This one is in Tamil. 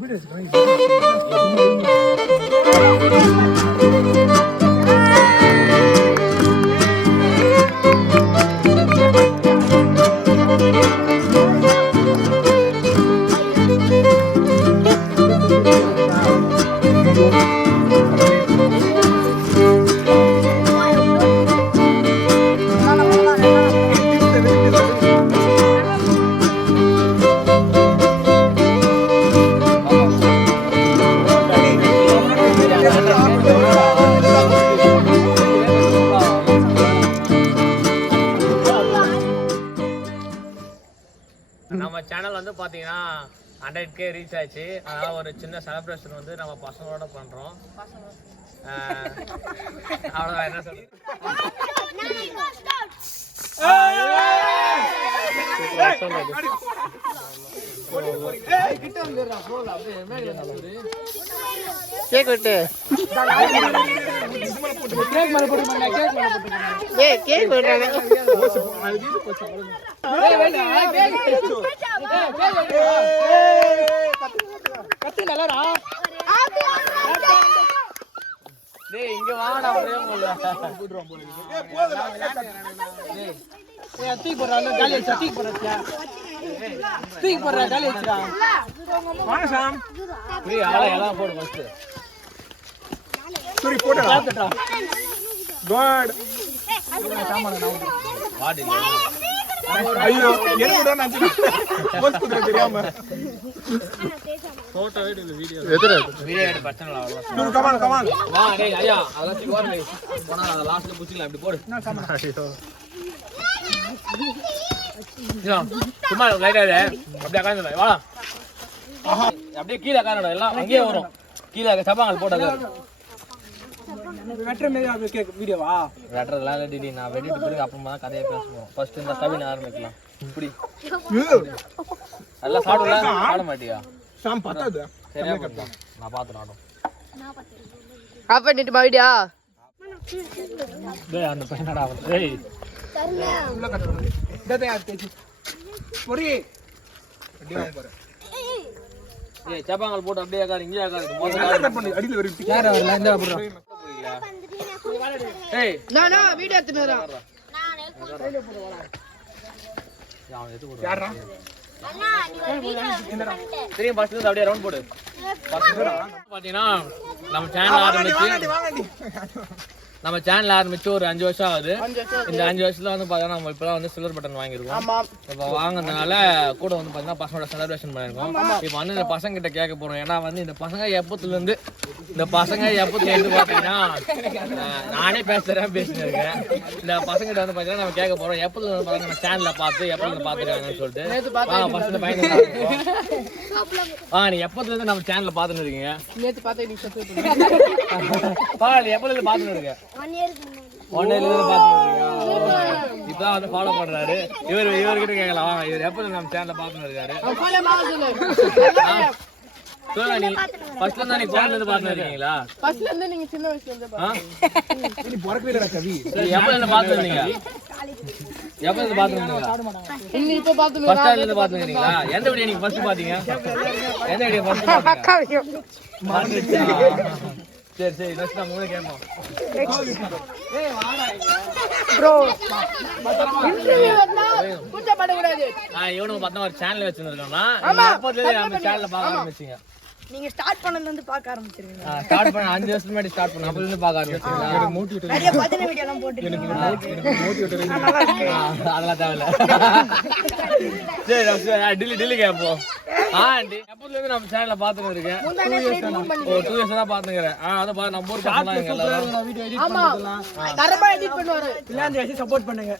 நம்ம சேனல் வந்து பாத்தீங்கன்னா 100K ரீச் ஆச்சு. அதனால ஒரு சின்ன செலிப்ரேஷன் வந்து நம்ம பசங்களோட பண்றோம். அவ்வளவுதான். என்ன சொல்றது? கேக் வெட்டு. கேக் வெட்டுறானே. கத்தி நல்லாடா. டேய் இங்க வாடா அப்படியே போடா. டேய் ஏய் தூக்கி போடுறானே காலி வச்சா தூக்கி போடுறியா? தூக்கி போடுறா காலி வச்சுடா. வாங்க சாம். புரிய ஆள எல்லாம் போடு ஃபர்ஸ்ட். சரி போடுடா. குட். சாமான நான் வாடி. ஐயோ என்னடா நான் போஸ்ட் குடுற தெரியாம. போட்டோ எடுங்க வீடியோ. எதுல? வீடியோ எடுத்து பச்சனல அவ்வளவுதான். சரி கம் ஆன். வா டேய் ஐயா அதெல்லாம் தூக்கி வரல. போனா லாஸ்ட்ல புடிச்சிக்கலாம் இப்படி போடு. என்ன சாமான? சும்மா லைட்டா இரு. அப்படியே உட்கார்ந்து வா. அப்படியே கீழ உட்காருடா எல்லாம் அங்கேயே வரும். கீழ சபாங்கல் போடாத. வெட்டற மாதிரி கேக் வீடியோவா? வெட்டறதெல்லாம் இல்ல டிடி. நான் வெட்டிட்டு பிறகு அப்புறமா தான் கதையை பேசுவோம். ஃபர்ஸ்ட் இந்த ஸ்டவின் ஆரம்பிக்கலாம். இப்படி. எல்லாம் சாப்பிட மாட்டியா? சாம் பத்தாது. சரியா பண்ணா. நான் பாத்துறேன். ஆஃப் பண்ணிட்டு வீடியோ. டேய் அந்த பையனடா அவன். டேய் உள்ள கட்டணும். டேய் யார் தேச்சி. பொரி. அடியா பாரு. ஏய் சபாங்கல் போட்டு அப்படியே உட்காரு இங்கே உட்காரு. மொதல்ல கட் பண்ணு. அடியில ஒரு யார வரல இந்த போடுறா. ஏய் நானா வீடியோ எடுத்துட்டு வரேன். அவன் எது போடு. யாரா? அண்ணா நீ ஒரு வீடியோ பண்ணிட்டே. தெரியும் ஃபர்ஸ்ட்ல இருந்து அப்படியே ரவுண்ட் போடு. ஃபர்ஸ்ட் பாத்தீங்கன்னா நம்ம சேனல் ஆரம்பிச்சு நம்ம சேனல் ஆரம்பிச்சு ஒரு 5 வருஷம் ஆகுது. இந்த 5 வருஷத்துல வந்து பாத்தீங்கன்னா நம்ம இப்பதான் வந்து சில்வர் பட்டன் வாங்கியிருக்கோம். ஆமா. இப்போ வாங்குறதுனால கூட வந்து பாத்தீங்கன்னா பசங்களோட செலிப்ரேஷன் பண்ணிருக்கோம். இப்போ வந்து இந்த பசங்க கிட்ட கேட்க போறோம். ஏன்னா வந்து இந்த பசங்க எப்பத்துல இருந்து பாத்தீங்கன்னா நானே பேசிட்டு இருக்கேன். இந்த பசங்க கிட்ட வந்து பாத்தீங்கன்னா நம்ம கேட்க போறோம். எப்பத்துல இருந்து பாத்தீங்கன்னா நம்ம சேனல்ல பார்த்து எப்பத்துல இருந்து பாத்துருக்காங்கன்னு சொல்லிட்டு பசங்க பையன் நீ எப்பத்துல இருந்து நம்ம சேனல்ல பாத்துன்னு இருக்கீங்க? நேத்து பார்த்தா நீ சப்ஸ்கிரைப் பண்ணு. பாரு எப்பத்துல இருந்து பாத்துன்னு இருக்க? 1 இயருக்கு முன்னாடி. 1 இயர்ல இருந்து பாத்துன்னு இருக்கீங்க. இப்பதான் வந்து ஃபாலோ பண்றாரு. இவர்கிட்ட கேட்கலாம். வாங்க இவர் எப்பத்துல இருந்து நம்ம சேனல்ல பாத்துன்னு இருக்காரு? ஃபாலோ பண்ணு. சொல்லுங்க நீ ஃபர்ஸ்ட்ல இருந்து நீங்க போன்ல இருந்து பாத்துன்னு இருக்கீங்களா? ஃபர்ஸ்ட்ல இருந்து நீங்க சின்ன வயசுல இருந்து நீ பொறக்கவே இல்லடா கவி. எப்பத்துல இருந்து பாத்துன்னு இருந்தீங்க? எப்பத்துல இருந்து பாத்துன்னு இருந்தீங்க? நீ இப்ப பாத்து ஃபர்ஸ்ட்ல இருந்து பாத்துன்னு இருக்கீங்களா? எந்த வீடியோ நீங்க ஃபர்ஸ்ட் பாத்தீங்க? எந்த வீடியோ ஃபர்ஸ்ட் பாத்தீங்க? சரி நெக்ஸ்ட் நம்ம மூணு கேட்போம். ப்ரோ இன்டர்வியூ வந்தா கூச்ச பட கூடாது. இவனுக்கு பார்த்தா ஒரு சேனல் வச்சிருக்கானா? எப்பத்துல இருந்து நம்ம சேனல்ல பார்க்க ஆரம்பிச்சீங்க? நீங்க ஸ்டார்ட் பண்ணதுல இருந்து பார்க்க ஆரம்பிச்சிருவீங்க. ஸ்டார்ட் பண்ண 5 வருஷம் முன்னாடி ஸ்டார்ட் பண்ண அப்பல இருந்து பார்க்க ஆரம்பிச்சீங்களா? நிறைய பதின வீடியோ எல்லாம் போட்டுருக்கீங்க. அதெல்லாம் தேவையில்ல. சரி டிலி கேப்போம். எப்பத்துல இருந்து நம்ம சேனல்ல பாத்துட்டு இருக்கேன். 2 இயர்ஸ் தான் பாத்துக்கிறேன். அத பாரு நம்ம ஊர் பசங்க எல்லாம் எல்லாரும் வீடியோ எடிட் பண்ணலாம். தரமா எடிட் பண்ணுவாரு. இல்ல அந்த சப்போர்ட் பண்ணுங்க.